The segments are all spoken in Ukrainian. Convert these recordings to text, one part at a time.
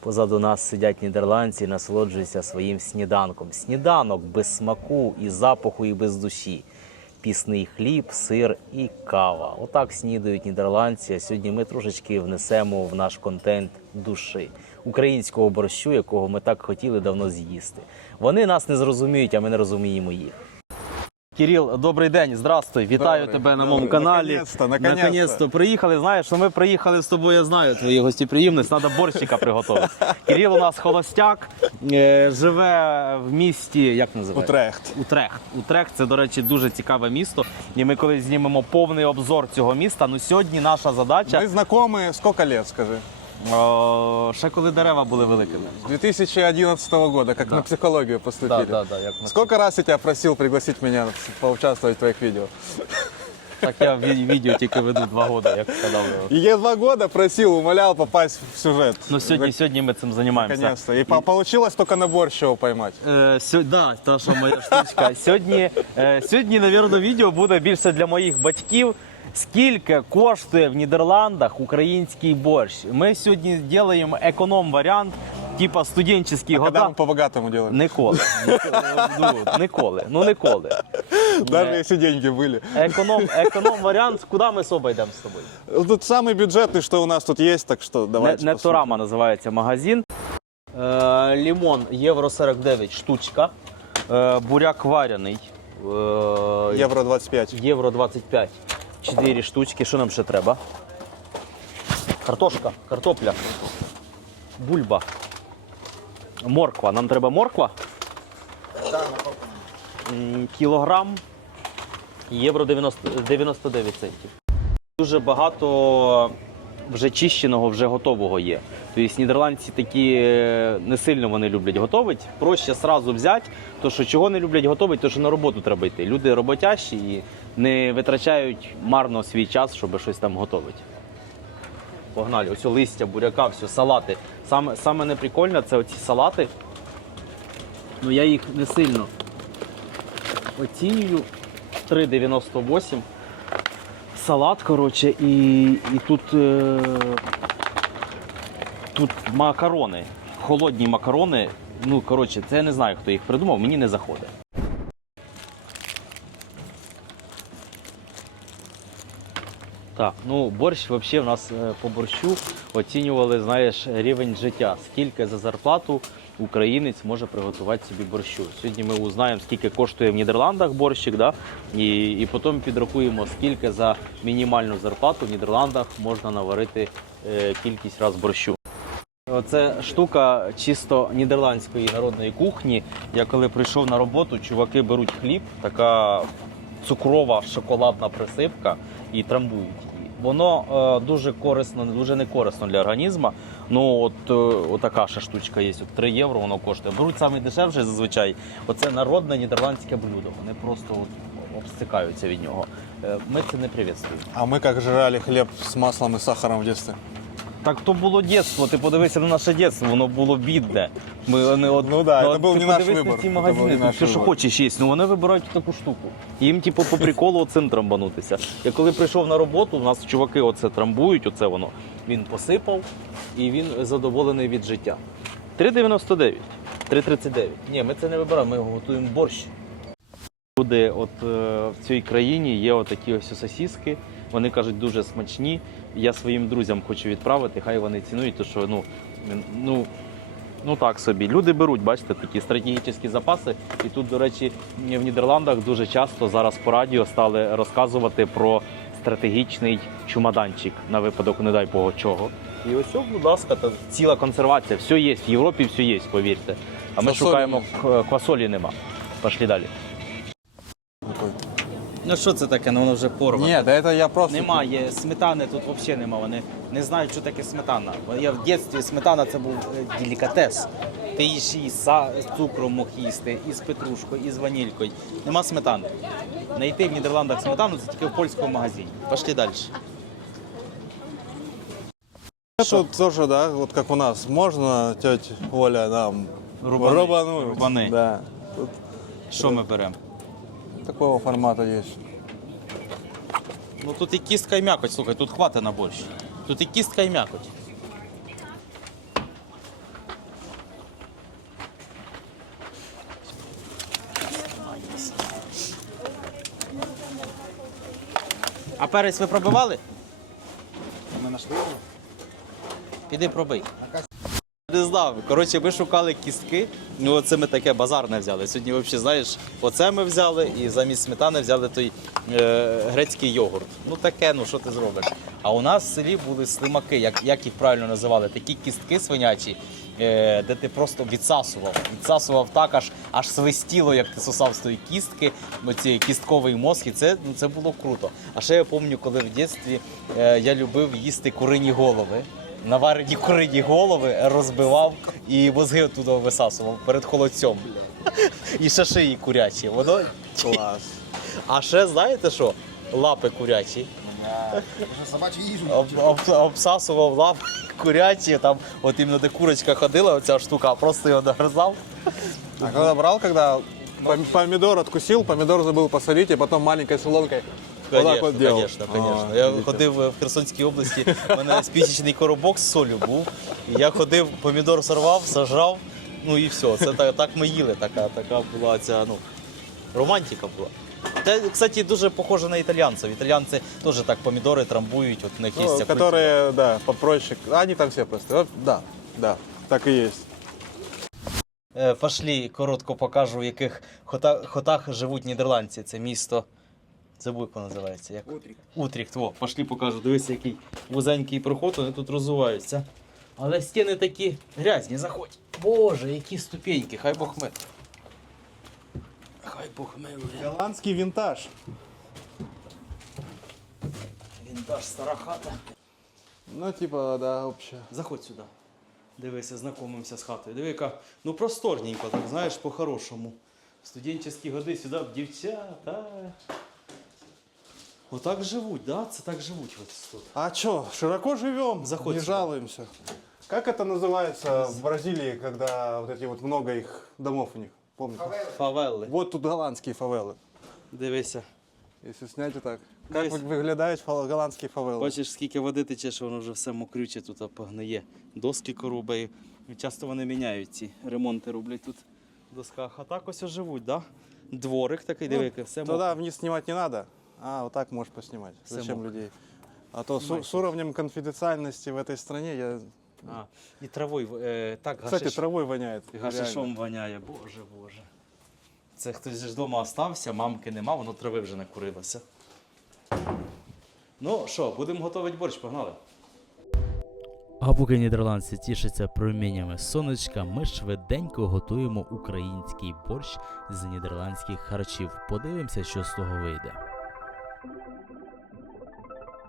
Позаду нас сидять нідерландці і насолоджуються своїм сніданком. Сніданок без смаку і запаху, і без душі. Пісний хліб, сир і кава. Отак снідають нідерландці. Сьогодні ми трошечки внесемо в наш контент душі українського борщу, якого ми так хотіли давно з'їсти. Вони нас не зрозуміють, а ми не розуміємо їх. Кирил, добрий день, здравствуй. Вітаю Добрий, тебе на добрий. моєму каналі. Наконець-то, наконець-то. Наконець-то приїхали. Знаєш, що ми приїхали з тобою, я знаю твої гостеприємність, треба борщика приготувати. Кирил у нас холостяк, е, живе в місті, як називається? Утрехт. Утрехт. Утрехт це, до речі, дуже цікаве місто. І ми колись знімемо повний обзор цього міста. Ну сьогодні наша задача. Мы знакомы сколько лет, скажи? О, ще коли дерева були великими. С 2011 года, как на психологию поступили. Да, да, да, як на- Сколько раз я тебя просил пригласить меня поучаствовать в твоих видео? Так я ві- відео тільки веду два роки, як сказав. Я два года просил, умолял попасть в сюжет. Ну сьогодні, сьогодні ми цим займаємося. Наконец-то. И по- получилось только на борщ поймать. Е, сьо, да, та що моя штучка. Сьогодні, е, сьогодні, навірно, відео буде більше для моїх батьків. Скільки коштує в Нідерландах український борщ? Ми сьогодні робимо економ-варіант, типа студентські Когда года. мы по-богатому делаем. Ніколи. Ну, ніколи. Ну ніколи. Даже если деньги были. Економ, економ варіант, куди ми з собою йдемо з тобою? Тут самый бюджетный, что у нас тут есть, так что давайте Не- посмотрим. Неторама називається магазин. Е, лімон євро 49 штучка. Е, буряк варений. Е, Евро 25. Євро 25. 4 штучки. Що нам ще треба? Картошка, картопля. Бульба. Морква. Нам треба морква. Кілограм. Євро 90, 99 центів. Дуже багато вже чищеного, вже готового є. Тобто нідерландці такі е, не сильно вони люблять готувати. Проще сразу взяти, то що чого не люблять готувати, то що на роботу треба йти. Люди роботящі і не витрачають марно свій час, щоб щось там готувати. Погнали, ось листя, буряка, все, салати. Саме, саме неприкольне це оці салати. Ну я їх не сильно оцінюю. 3,98 салат, коротше, і, і тут, е, тут макарони. Холодні макарони. Ну, коротше, це я не знаю, хто їх придумав, мені не заходить. Так, ну борщ взагалі в нас е, по борщу оцінювали, знаєш, рівень життя. Скільки за зарплату українець може приготувати собі борщу. Сьогодні ми узнаємо, скільки коштує в Нідерландах борщик, да? і, і потім підрахуємо, скільки за мінімальну зарплату в Нідерландах можна наварити е, кількість раз борщу. Це штука чисто нідерландської народної кухні. Я коли прийшов на роботу, чуваки беруть хліб, така цукрова шоколадна присипка і трамбують. Воно е, дуже корисно, дуже не корисно для організму. Ну от е, отака ще штучка є. От 3 євро воно коштує. Беруть саме дешевше зазвичай. Оце народне нідерландське блюдо. Вони просто от обстикаються від нього. Е, Ми це не привітствуємо. А ми як жрали хліб з маслом і сахаром в детстве. Так то було дитинство, ти подивися на наше дитинство, воно було бідне. Ми не од... Ну да, це був не наш вибір. ці Це магазини, не тут наш все, що вибір. хочеш їсть, ну вони вибирають таку штуку. Їм, типу, по приколу цим трамбанутися. Я коли прийшов на роботу, у нас чуваки оце трамбують, оце воно. Він посипав і він задоволений від життя. 3,99, 3,39. Ні, ми це не вибираємо, ми його готуємо борщ. Люди, от е, в цій країні є отакі ось сосиски. Вони кажуть дуже смачні. Я своїм друзям хочу відправити, хай вони цінують, то що ну, ну, ну так собі. Люди беруть, бачите, такі стратегічні запаси. І тут, до речі, в Нідерландах дуже часто зараз по радіо стали розказувати про стратегічний чумаданчик на випадок, не дай Бога чого. І ось, о, будь ласка, там ціла консервація, все є, в Європі все є, повірте. А ми Фасолі шукаємо квасолі нема. Пошли далі. Ну що це таке? Ну воно вже порване. Нет, да это я просто... Немає сметани тут взагалі нема. Вони не знають, що таке сметана. Я в дитинстві сметана це був е, делікатес. Ти їш і з са- з цукром мог їсти, і з петрушкою, і з ванількою. Нема сметани. Знайти в Нідерландах сметану це тільки в польському магазині. Пошли далі. Тут тоже, да, вот как у нас, можно, тетя Оля, нам Рубаны. рубануть? Рубаны. Да. Тут Що ми беремо? такого формата есть. Ну тут і кістка, і м'якоть, слухай, тут хвата на борщ. Тут і кістка, і м'якоть. А перець ви пробивали? Ми нашли? Піди пробий. Не знав. Коротше, ми шукали кістки. Ну, оце ми таке базарне взяли. Сьогодні, взагалі, знаєш, оце ми взяли і замість сметани взяли той е, грецький йогурт. Ну таке, ну що ти зробиш? А у нас в селі були слимаки, як, як їх правильно називали, такі кістки свинячі, е, де ти просто відсасував. Відсасував так, аж аж свистіло, як ти сосав з тої кістки, оці кістковий мозг, і це, ну, це було круто. А ще я пам'ятаю, коли в дитинстві е, я любив їсти курині голови. Наварені курині голови розбивав і мозги оттуда висасував перед холодцем. І ще шиї курячі. Воно... Класс. А ще знаєте що? Лапи курячі. Собачу їжу. Об, об, обсасував лапи курячі, там от іменно де курочка ходила, оця штука, а просто його нагризав. А когда брал, когда пом- помидор откусил, помидор забыл посолить, и потом маленькой солонкой так. Конечно, конечно. А, Я ходив в Херсонській області, у мене спісічний коробок з солью був. І я ходив, помідор сорвав, сажав, ну і все. Це так, так ми їли. Така, така була ця, ну, романтика була. Це, кстати, дуже похоже на італійців. Італійці теж так помідори трамбують, от у них є Ну, ця культура. да, попроще. Они там все просто. Вот, да, да, так и есть. Е, Пошлі, коротко покажу, в яких хота- хотах живуть нідерландці. Це місто. Забув, як називається. Як? Утрік. Утріхт, во, пошлі покажу. Дивись, який вузенький проход, вони тут розвиваються. Але стіни такі грязні, заходь. Боже, які ступеньки, хай Бог милує. Хай Бог милує. Голландский винтаж. Вінтаж, стара хата. Ну, типа, да, общее. Заходь сюди. Дивися, знайомимося з хатою. Диви, яка ну просторненько, так знаєш, по-хорошому. Студентські годи сюди б дівчата. Отак живуть, да? Це так живуть ось тут. А чё, широко живем, Заходь не сюда. жалуемся. Как это называется в Бразилии, когда вот эти вот много их домов у них? Помните? Фавелли. Вот тут голландские фавелы. Дивися. Если снять вот так. Как Десь. вы- выглядят фа- голландские фавелы? Бачиш, скільки води тече, що воно вже все мокрюче тут погниє. Доски корубає. Часто вони міняють ці ремонти роблять тут в досках. А так ось живуть, да? Дворик такий, диви, яке, все Туда мокре. вниз снимать не надо, а вот так можешь поснимать. Все Зачем людей? А то с, с уровнем конфиденциальности в этой стране, я... А, і травою, е, так, Кстати, гашиш- травой воняет. Гашишом воняє, боже, боже. Це хтось ж вдома остався, мамки нема, воно трави вже накурилося. Ну що, будемо готувати борщ, погнали. А поки нідерландці тішаться проміннями сонечка, ми швиденько готуємо український борщ з нідерландських харчів. Подивимося, що з того вийде. Thank you.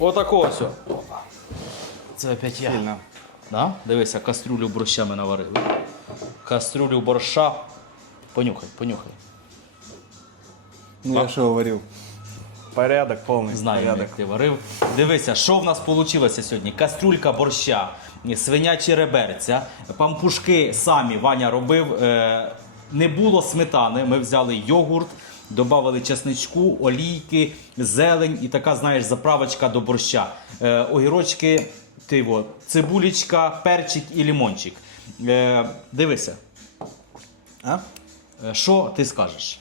Отако ось. Це опять я. Да? Дивися, кастрюлю борща ми наварили. Кастрюлю борща. Понюхай, понюхай. Ну, я что говорил? Порядок полный. Знаємо, як ти варив. Дивися, що в нас вийшло сьогодні? Кастрюлька борща, свинячі реберця, пампушки самі Ваня робив. Е, не було сметани. Ми взяли йогурт, додали чесничку, олійки, зелень і така, знаєш, заправочка до борща. Е, огірочки, тиво, цибулечка, перчик і лимончик. Е, дивися. А? Е, Що ти скажеш?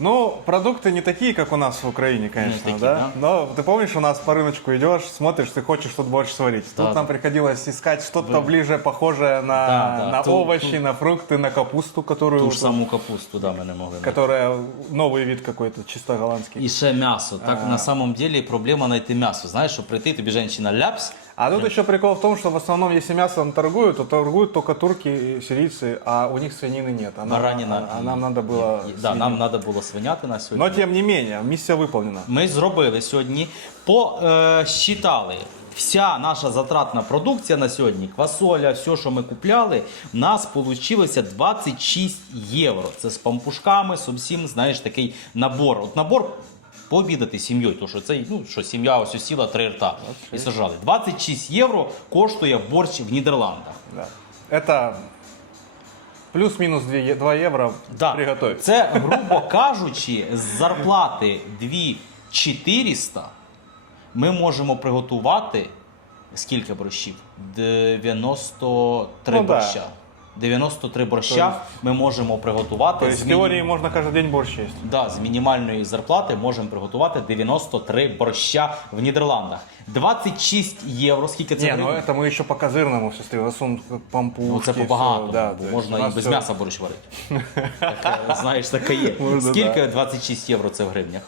Ну, продукты не такие, как у нас в Украине, конечно, такие, да? да. Но ты помнишь, у нас по рыночку идешь, смотришь, ты хочешь тут борщ сварить. Да, Тут нам да. приходилось искать что-то ближе похожее на, Да, да, на ту- овощи, ту- на фрукты, на капусту, которую, Ту ж саму капусту, да, ми не могли. знайти. которая новый вид какой-то, чисто голландский. І ще м'ясо. Так на самом деле проблема знайти м'ясо. Знаєш, що прийти, тобі жінка ляпс. А тут еще прикол в том, что в основном, если мясом торгуют, то торгуют только турки и сирийцы, а у них свинины нет. А нам, Баранина. а- а нам надо было... І- Да, свинину. нам треба було свиняти на сьогодні. Но тем не менее, миссия выполнена. Ми зробили сьогодні, посчитали. Вся наша затратна продукція на сьогодні, квасоля, все, що ми купляли, в нас вийшло 26 євро. Це з пампушками, з усім, знаєш, такий набор. От набор пообідати сім'єю, тому що це ну, що сім'я ось ось сіла три рта і сажали. 26 євро коштує борщ в Нідерландах. Да. Это плюс-минус 2, е- 2 евро Да. приготовить. Це, грубо кажучи, з зарплати 2400 ми можемо приготувати скільки борщів? 93 Ну да. борща. 93 борща То ми можемо приготувати. То есть з в міні- теории можно каждый день борщ есть. Да, з мінімальної зарплати можемо приготувати 93 борща в Нідерландах. 26 євро. Скільки це Не, ну гривень? это мы еще по козырному все стоим. Засун пампушки. Ну, це всё, побагато, да, бо то есть можна у і нас без всё- м'яса борщ варити. Таке, знаєш, таке є. Можна, Скільки да. 26 євро це в гривнях?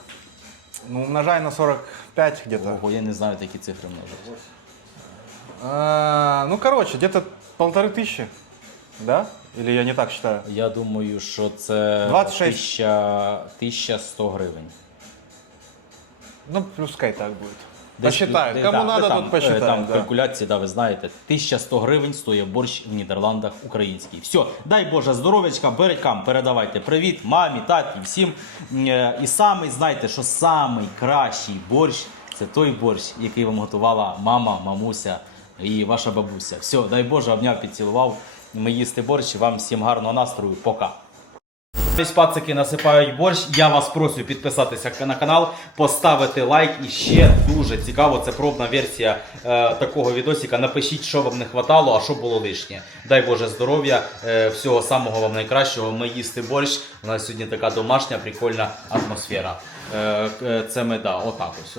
Ну, умножай на 45 где-то. Ого, я не знаю такі цифри множити. А, ну, короче, где-то полторы тысячи. Да? Или я не так считаю? Я думаю, що це 26. 1000 1100 гривень. Ну, пускай так будет. Десь плюс- Кому да, надо, там, тут е, посчитают. Там да. калькуляції, да, ви знаєте. 1100 гривень стоїть борщ в Нідерландах український. Все, дай Боже здоров'ячка, берегам, передавайте привіт мамі, таті, всім. Е, І самий, знаєте, що самий кращий борщ це той борщ, який вам готувала мама, мамуся і ваша бабуся. Все, дай Боже, обняв, підцілував. Ми їсти борщ. Вам всім гарного настрою. Пока. Ось пацики насипають борщ. Я вас прошу підписатися на канал, поставити лайк. І ще дуже цікаво, це пробна версія е, такого відосика. Напишіть, що вам не хватало, а що було лишнє. Дай Боже здоров'я, е, всього самого вам найкращого. Ми їсти борщ. У нас сьогодні така домашня, прикольна атмосфера. Е, е, це ми да, отак ось.